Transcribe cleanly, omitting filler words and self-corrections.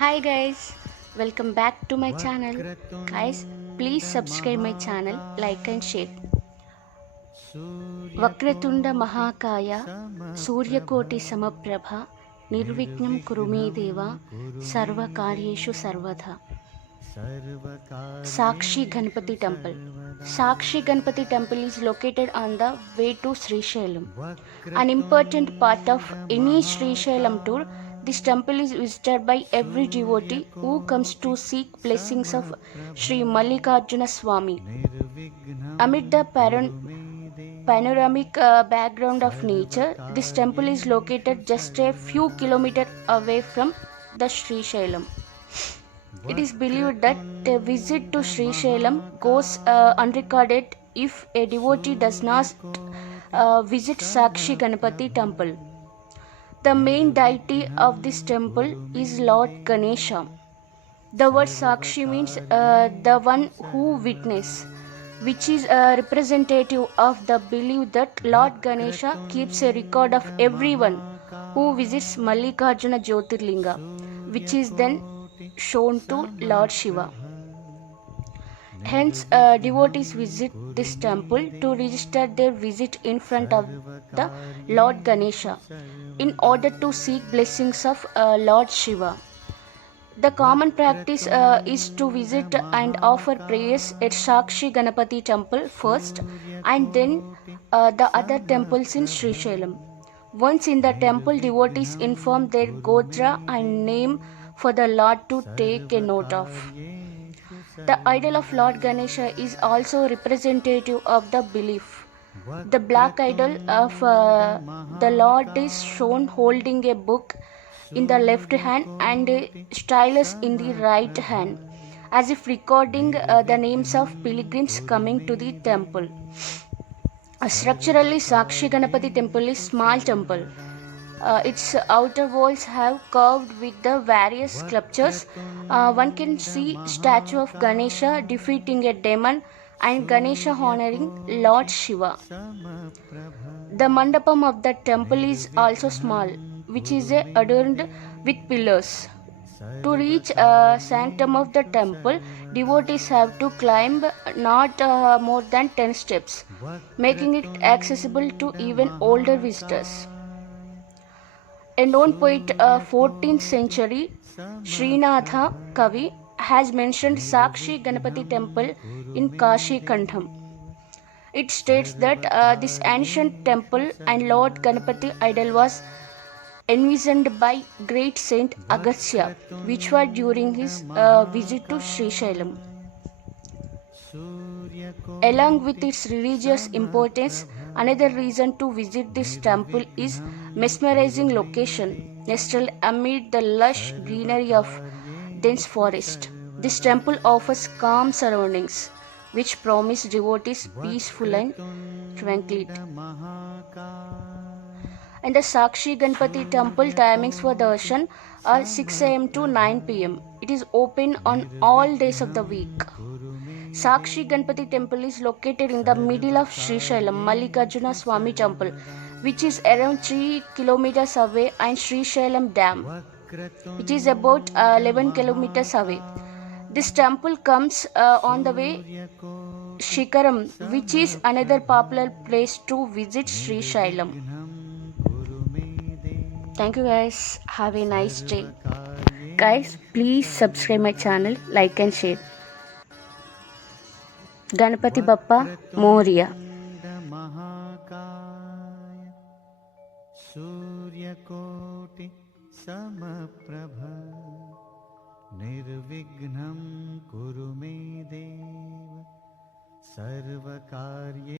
Hi guys, welcome back to my channel. Guys, please subscribe my channel, like and share. Vakratunda Mahakaya Suryakoti Samaprabha Nirvignam Kurume Deva Sarva Karyeshu Sarvadha. Sakshi Ganpati Temple. Sakshi Ganpati Temple is located on the way to Sri Shailam. An important part of any Sri Shailam tour, this temple is visited by every devotee who comes to seek blessings of Sri Mallikarjuna Swami. Amid the panoramic background of nature, this temple is located just a few kilometers away from the Sri Shailam. It is believed that a visit to Sri Shailam goes unrecorded if a devotee does not visit Sakshi Ganapati temple. The main deity of this temple is Lord Ganesha. The word Sakshi means the one who witness, which is a representative of the belief that Lord Ganesha keeps a record of everyone who visits Mallikarjuna Jyotirlinga, which is then shown to Lord Shiva. Hence, devotees visit this temple to register their visit in front of the Lord Ganesha in order to seek blessings of Lord Shiva. The common practice is to visit and offer prayers at Sakshi Ganapati temple first and then the other temples in Sri Shailam. Once in the temple, devotees inform their gotra and name for the Lord to take a note of. The idol of Lord Ganesha is also representative of the belief. The black idol of the Lord is shown holding a book in the left hand and a stylus in the right hand, as if recording the names of pilgrims coming to the temple. Structurally, Sakshi Ganapati temple is small temple. Its outer walls have curved with the various sculptures. One can see statue of Ganesha defeating a demon and Ganesha honoring Lord Shiva. The mandapam of the temple is also small, which is adorned with pillars. To reach sanctum of the temple, devotees have to climb not more than 10 steps, making it accessible to even older visitors. A known poet, 14th century Srinatha Kavi, has mentioned Sakshi Ganapati temple in Kashi Kandham. It states that this ancient temple and Lord Ganapati idol was envisioned by great Saint Agastya, which was during his visit to Sri Shailam. Along with its religious importance, another reason to visit this temple is mesmerizing location, nestled amid the lush greenery of dense forest. This temple offers calm surroundings, which promise devotees peaceful and tranquility. And the Sakshi Ganpati temple timings for darshan are 6 am to 9 pm. It is open on all days of the week. Sakshi Ganpati temple is located in the middle of Sri Shailam Mallikarjuna Swami temple, which is around 3 kilometers away, and Sri Shailam Dam, which is about 11 kilometers away. This temple comes on the way Shikaram, which is another popular place to visit Sri Shailam. Thank you guys. Have a nice day. Guys, please subscribe my channel, like and share. Ganapati Bappa Moria. सूर्यकोटि समप्रभ निर्विघ्नं कुरु मे देव सर्वकार्ये